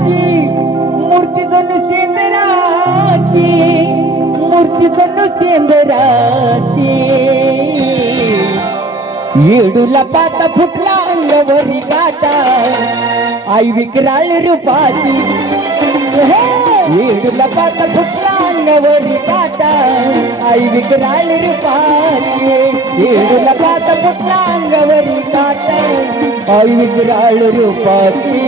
मूर्ती जणू सेंद्राची मूर्ती जणू सेंद्राची येडूला पाता फुटला अंगवरी काटा आई विकराळ रूपाची येडूला पाता फुटला अंगवरी काटा आई विकराळ रूपाची येडूला पाता फुटला अंगवरी काटा आई विकराळ रूपाची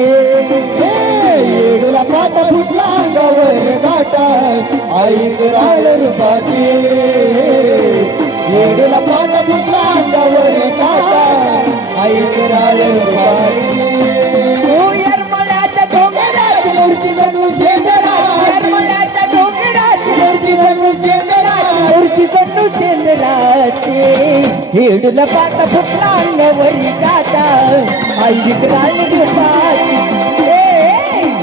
येडूला पाता फुटला अंगवरी काटा आई विकराळ रूपाची येडूला पाता फुटला अंगवरी काटा आई विकराळ रूपाची मूर्ती जणू सेंद्राची मूर्ती जणू सेंद्राची येडूला पाता फुटला अंगवरी काटा आई विकराळ रूपाची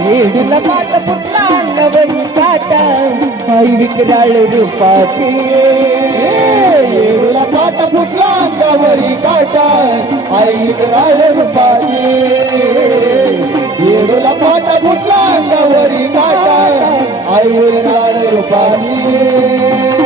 येडूला पाता फुटला अंगवरी काटा आई विकराळ रूपाची येडूला पाता फुटला अंगवरी काटा आई विकराळ रूपाची येडूला पाटा फुटला अंगवरी काटा आई विकराळ रूपाची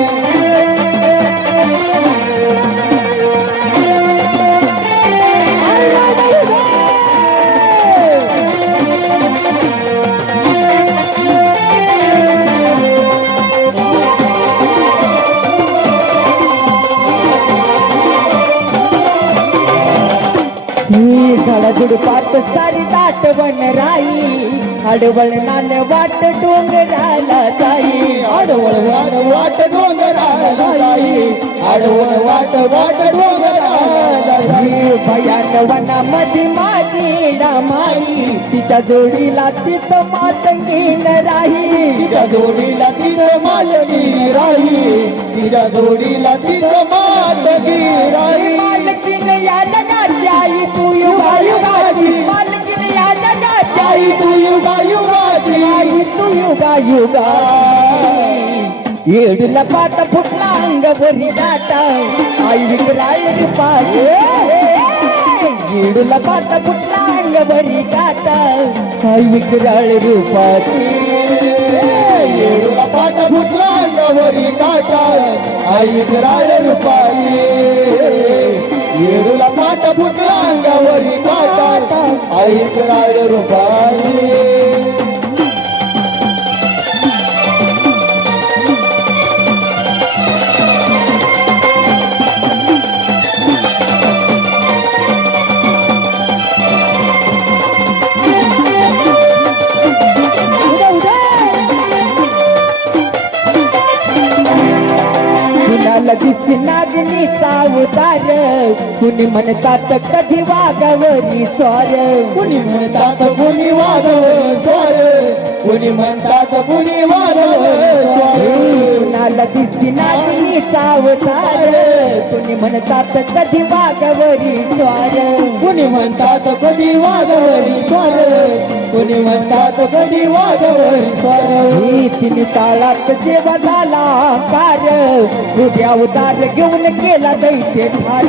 झुडपात सारी दाटवण राई आडवळ नान वाट डोंगराला जाई आडवळ वाट डोंगराला जाई आडवळ वाट डोंगराला जाई भयान वनामध्ये माझी डामाई तिच्या जोडीला तिथं मातंगीन राही तिच्या जोडीला तिथं मालगी राही तिच्या जोडीला तिथं मातंगी राही मालकीन या जगाची आई तू युगायुगाची मालकीन या जगाची आई तू युगायुगाची आई तू युगायुगा येडूला पाता फुटला अंगवरी काटा आई विकराळ रूपाची येडूला पाता फुटला अंगवरी काटा आई विकराळ रूपाची येडूला पाटा फुटला अंगवरी काटा आई विकराळ रूपाची येडूला पाटा फुटला अंगवरी काटा आई विकराळ रूपाची दिसती नागनीचा उतार कुणी म्हणतात कधी वाघवरी स्वार कुणी म्हणतात कुणी वाघव स्वार कुणी म्हणतात कुणी वाघव स्वार कुणाला दिसती नागनीचा उतार कुणी म्हणतात कधी वाघवरी स्वार कुणी म्हणतात कधी वाघवरी स्वार कुणी म्हणतात कधी वाघवरी स्वार तिने ताळात जेव्हा झाला कार उद्या अवतार घेऊन केला दैत्य ठार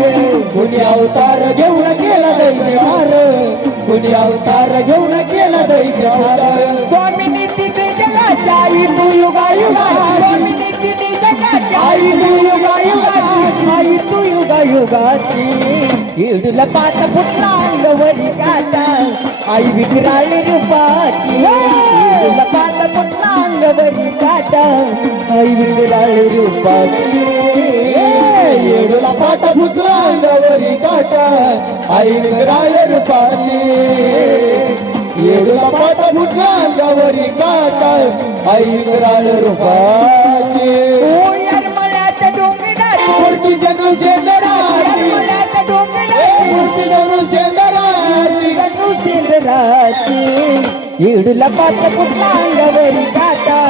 कुणी अवतार घेऊन केला दैत्य ठार कुणी अवतार घेऊन केला दैत्य ठार स्वामीनी तिथे जगाच्या आई तू युगायुगा स्वामीनी तिथे जगाच्या आई तू युगायुगाची आई तू युगायुगाची येडूला पाटा फुटला अंगवरी काटा आई विकराळ रूपाची येडूला पाटा फुटला अंगवरी काटा आई विकराळ रूपाची येडूला पाटा फुटला अंगवरी काटा आई विकराळ रूपाची येडूला पाटा फुटला अंगवरी काटा आई विकराळ रूपाची ओ यरमळ्याच्या डोंगरात मूर्ती जणू सेंद्राची यरमळ्याच्या डोंगरात मूर्ती जणू सेंद्राची जणू सेंद्राची येडूला पाटा फुटला अंगवरी काटा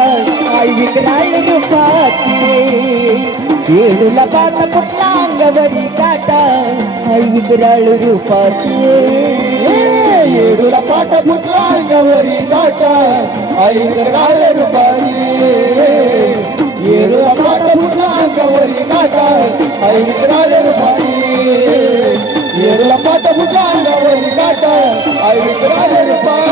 आई विकराळ रूपाची येडूला पाता फुटला अंगवरी काटा आई विकराळ रूपाची येडूला पाटा फुटला अंगवरी काटा आई विकराळ रूपाची येडूला पाटा फुटला अंगवरी काटा आई विकराळ रूपाची येडूला पाटा फुटला अंगवरी काटा आई विकराळ रूपाची